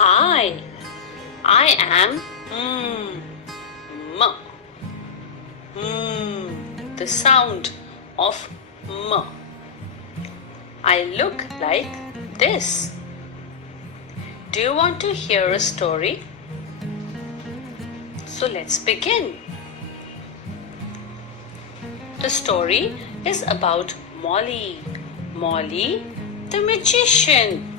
Hi, I am the sound of M. I look like this. Do you want to hear a story? So let's begin. The story is about Molly. Molly the magician.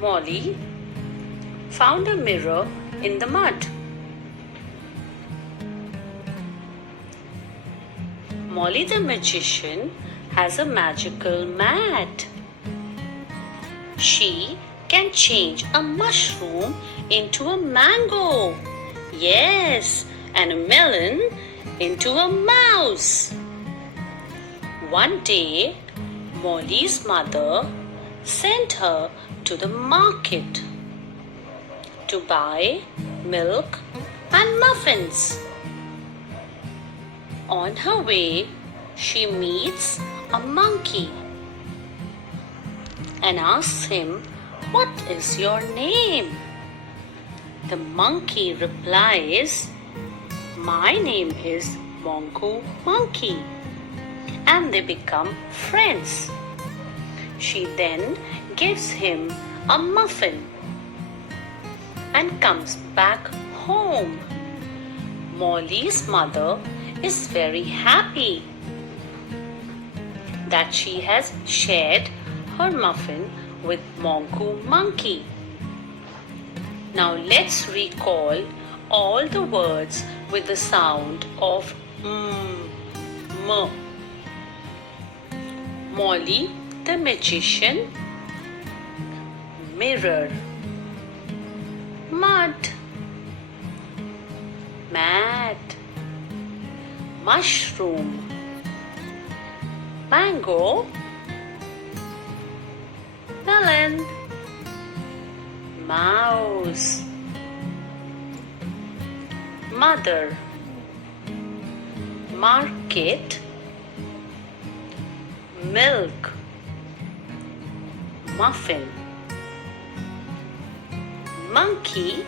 Molly found a mirror in the mud. Molly the magician has a magical mat. She can change a mushroom into a mango. Yes, and a melon into a mouse. One day, Molly's mother sent her to the market to buy milk and muffins. On her way, she meets a monkey and asks him, "What is your name?" The monkey replies, "My name is Monku Monkey," and they become friends. She then gives him a muffin and comes back home. Molly's mother is very happy that she has shared her muffin with Monku Monkey. Now let's recall all the words with the sound of M. Molly the magician, mirror, mud, mat, mushroom, mango, melon, mouse, mother, market, milk, muffin, monkey,